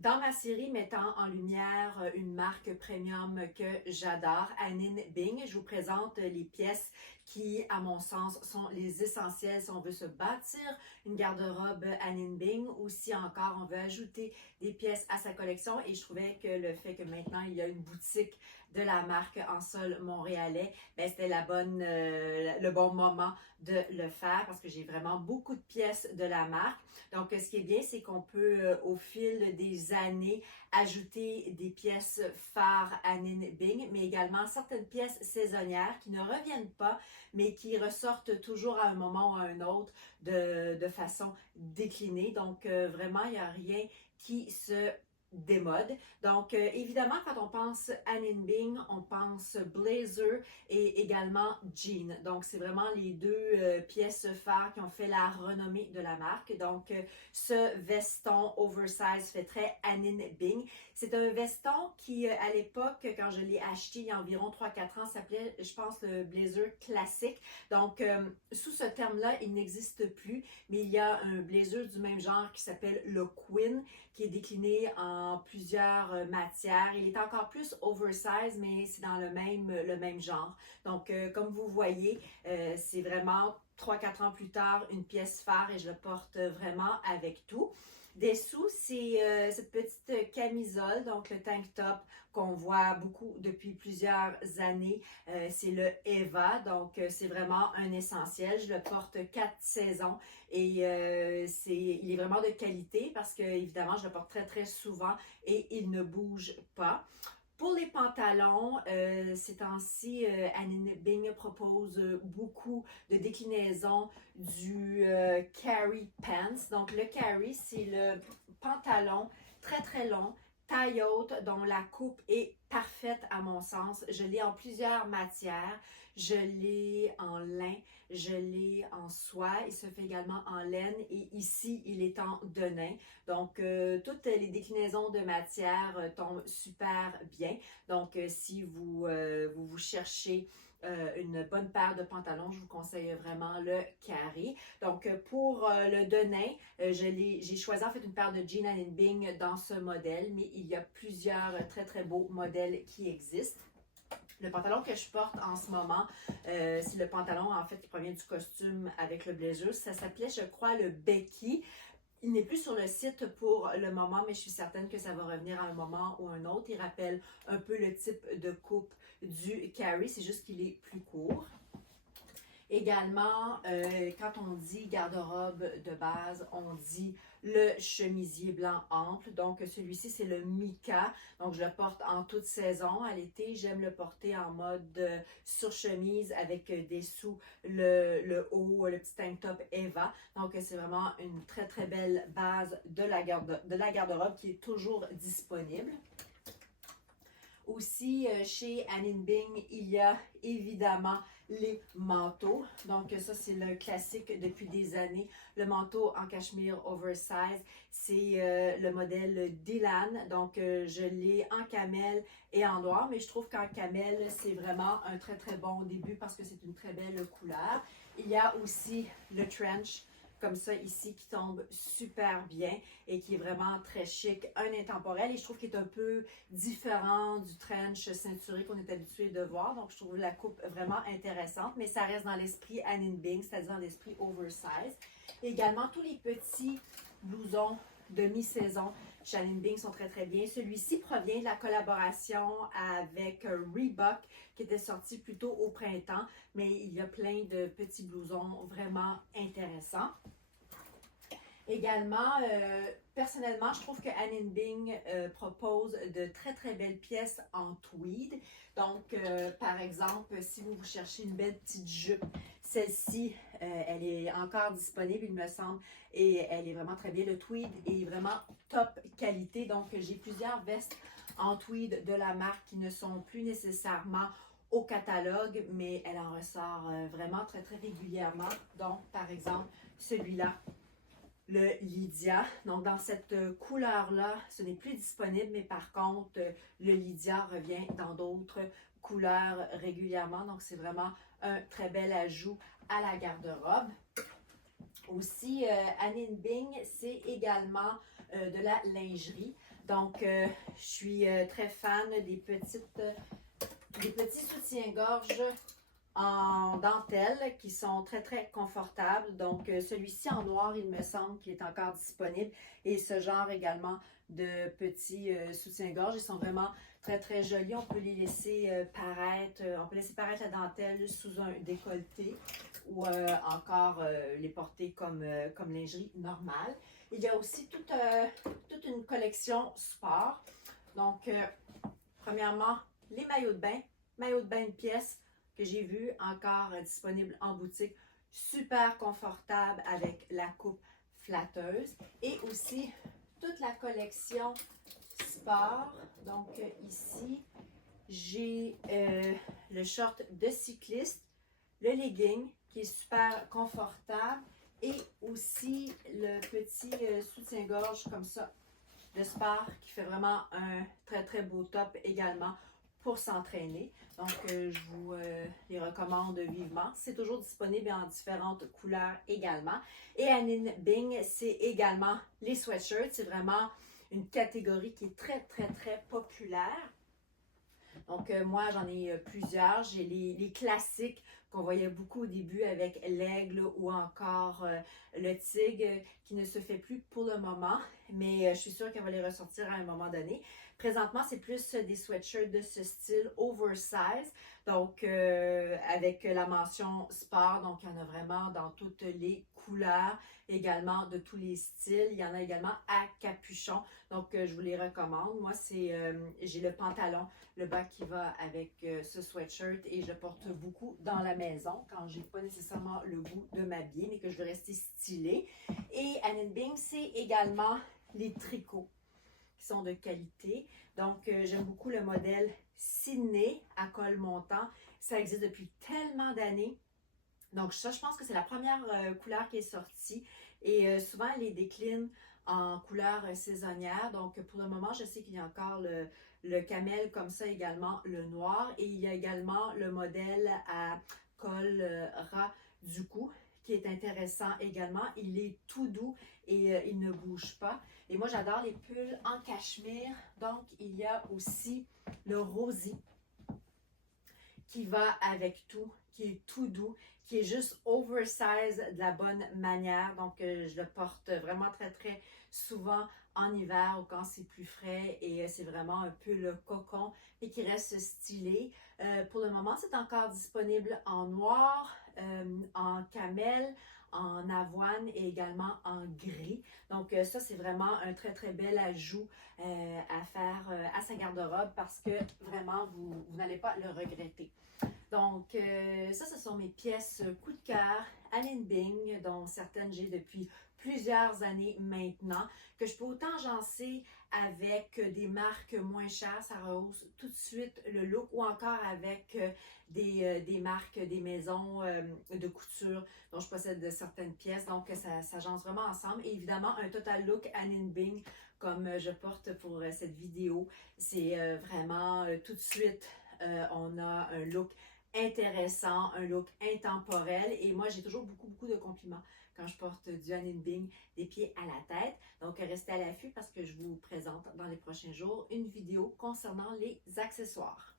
Dans ma série mettant en lumière une marque premium que j'adore, Anine Bing, je vous présente les pièces qui, à mon sens, sont les essentielles si on veut se bâtir une garde-robe Anine Bing ou si encore on veut ajouter des pièces à sa collection. Et je trouvais que le fait que maintenant il y a une boutique de la marque en sol montréalais, ben, c'était le bon moment de le faire parce que j'ai vraiment beaucoup de pièces de la marque. Donc, ce qui est bien, c'est qu'on peut, au fil des années, ajouter des pièces phares à Anine Bing, mais également certaines pièces saisonnières qui ne reviennent pas, mais qui ressortent toujours à un moment ou à un autre de façon déclinée. Donc, vraiment, il n'y a rien qui se démode. Donc, évidemment, quand on pense Anine Bing, on pense blazer et également jean. Donc, c'est vraiment les deux pièces phares qui ont fait la renommée de la marque. Donc, ce veston oversize fait très Anine Bing. C'est un veston qui, à l'époque, quand je l'ai acheté il y a environ 3-4 ans, s'appelait, je pense, le blazer classique. Donc, sous ce terme-là, il n'existe plus, mais il y a un blazer du même genre qui s'appelle le Queen, qui est décliné en plusieurs matières. Il est encore plus oversize, mais c'est dans le même genre. Donc, comme vous voyez, c'est vraiment 3-4 ans plus tard, une pièce phare et je le porte vraiment avec tout. Dessous, c'est cette petite camisole, donc le tank top qu'on voit beaucoup depuis plusieurs années. C'est le Eva, donc c'est vraiment un essentiel. Je le porte 4 saisons et il est vraiment de qualité parce que évidemment, je le porte très très souvent et il ne bouge pas. Pour les pantalons, ces temps-ci, Anine Bing propose beaucoup de déclinaisons du carry pants. Donc, le carry, c'est le pantalon très très long, taille haute, dont la coupe est parfaite à mon sens. Je l'ai en plusieurs matières. Je l'ai en lin, je l'ai en soie. Il se fait également en laine et ici, il est en denim. Donc, toutes les déclinaisons de matière tombent super bien. Donc, si vous cherchez une bonne paire de pantalons, je vous conseille vraiment le carré. Donc, pour le denim, j'ai choisi en fait une paire de jeans Anine Bing dans ce modèle, mais il y a plusieurs très très beaux modèles qui existent. Le pantalon que je porte en ce moment, c'est le pantalon en fait qui provient du costume avec le blazer. Ça s'appelait, je crois, le Becky. Il n'est plus sur le site pour le moment, mais je suis certaine que ça va revenir à un moment ou un autre. Il rappelle un peu le type de coupe du carry, c'est juste qu'il est plus court. Également, quand on dit garde-robe de base, on dit le chemisier blanc ample. Donc, celui-ci, c'est le Mika. Donc, je le porte en toute saison. À l'été, j'aime le porter en mode surchemise avec dessous le haut, le petit tank top Eva. Donc, c'est vraiment une très, très belle base de la garde-robe qui est toujours disponible. Aussi, chez Anine Bing, il y a évidemment les manteaux. Donc, ça, c'est le classique depuis des années. Le manteau en cachemire oversize, c'est le modèle Dylan. Donc, je l'ai en camel et en noir, mais je trouve qu'en camel, c'est vraiment un très, très bon début parce que c'est une très belle couleur. Il y a aussi le trench comme ça ici qui tombe super bien et qui est vraiment très chic, un intemporel et je trouve qu'il est un peu différent du trench ceinturé qu'on est habitué de voir, donc je trouve la coupe vraiment intéressante, mais ça reste dans l'esprit Anine Bing, c'est-à-dire dans l'esprit oversize. Également tous les petits blousons de mi-saison chez Anine Bing sont très très bien. Celui-ci provient de la collaboration avec Reebok qui était sorti plus tôt au printemps, mais il y a plein de petits blousons vraiment intéressants. Également, personnellement, je trouve que Anine Bing propose de très très belles pièces en tweed. Donc, par exemple, si vous cherchez une belle petite jupe, celle-ci, elle est encore disponible, il me semble, et elle est vraiment très bien. Le tweed est vraiment top qualité. Donc, j'ai plusieurs vestes en tweed de la marque qui ne sont plus nécessairement au catalogue, mais elle en ressort vraiment très très régulièrement. Donc, par exemple, celui-là, le Lydia. Donc, dans cette couleur-là, ce n'est plus disponible, mais par contre, le Lydia revient dans d'autres couleurs régulièrement. Donc, c'est vraiment un très bel ajout à la garde-robe. Aussi, Anine Bing, c'est également de la lingerie. Donc, je suis très fan des petits soutiens-gorge en dentelle qui sont très très confortables. Donc celui-ci en noir, il me semble qu'il est encore disponible. Et ce genre également de petits soutiens-gorge, ils sont vraiment très très jolis. On peut les laisser paraître, on peut laisser paraître la dentelle sous un décolleté ou encore les porter comme lingerie normale. Il y a aussi toute une collection sport. Donc premièrement, les maillots de bain de pièce que j'ai vu encore disponible en boutique, super confortable avec la coupe flatteuse et aussi toute la collection sport. Donc ici, j'ai le short de cycliste, le legging qui est super confortable et aussi le petit soutien-gorge comme ça de sport qui fait vraiment un très très beau top également pour s'entraîner. Donc, je vous les recommande vivement. C'est toujours disponible en différentes couleurs également. Et à Ninh Binh, c'est également les sweatshirts. C'est vraiment une catégorie qui est très, très, très populaire. Donc, moi, j'en ai plusieurs. J'ai les classiques qu'on voyait beaucoup au début avec l'aigle ou encore le tigre qui ne se fait plus pour le moment, mais je suis sûre qu'elle va les ressortir à un moment donné. Présentement, c'est plus des sweatshirts de ce style oversize, donc avec la mention sport. Donc, il y en a vraiment dans toutes les couleurs, également de tous les styles. Il y en a également à capuchon, donc je vous les recommande. Moi, j'ai le pantalon, le bas qui va avec ce sweatshirt et je le porte beaucoup dans la maison quand j'ai pas nécessairement le goût de m'habiller mais que je veux rester stylée. Et à Ninh Binh, c'est également les tricots qui sont de qualité. Donc j'aime beaucoup le modèle Sydney à col montant. Ça existe depuis tellement d'années. Donc ça, je pense que c'est la première couleur qui est sortie et souvent elle les décline en couleur saisonnière. Donc pour le moment, je sais qu'il y a encore le camel comme ça également, le noir. Et il y a également le modèle à col ras du cou qui est intéressant également. Il est tout doux et il ne bouge pas. Et moi, j'adore les pulls en cachemire. Donc, il y a aussi le rosé qui va avec tout, qui est tout doux, qui est juste oversize de la bonne manière. Donc, je le porte vraiment très, très souvent en hiver ou quand c'est plus frais et c'est vraiment un peu le cocon et qui reste stylé. Pour le moment, c'est encore disponible en noir, en camel, en avoine et également en gris. Donc ça, c'est vraiment un très très bel ajout à faire à sa garde-robe parce que vraiment, vous n'allez pas le regretter. Donc, ça, ce sont mes pièces coup de cœur à Ninh Binh, dont certaines j'ai depuis plusieurs années maintenant, que je peux autant agencer avec des marques moins chères, ça rehausse tout de suite le look, ou encore avec des marques, des maisons de couture dont je possède certaines pièces. Donc, ça s'agence vraiment ensemble. Et évidemment, un total look à Ninh Binh, comme je porte pour cette vidéo, c'est vraiment tout de suite, on a un look intéressant, un look intemporel et moi j'ai toujours beaucoup de compliments quand je porte du Ninh Binh des pieds à la tête. Donc restez à l'affût parce que je vous présente dans les prochains jours une vidéo concernant les accessoires.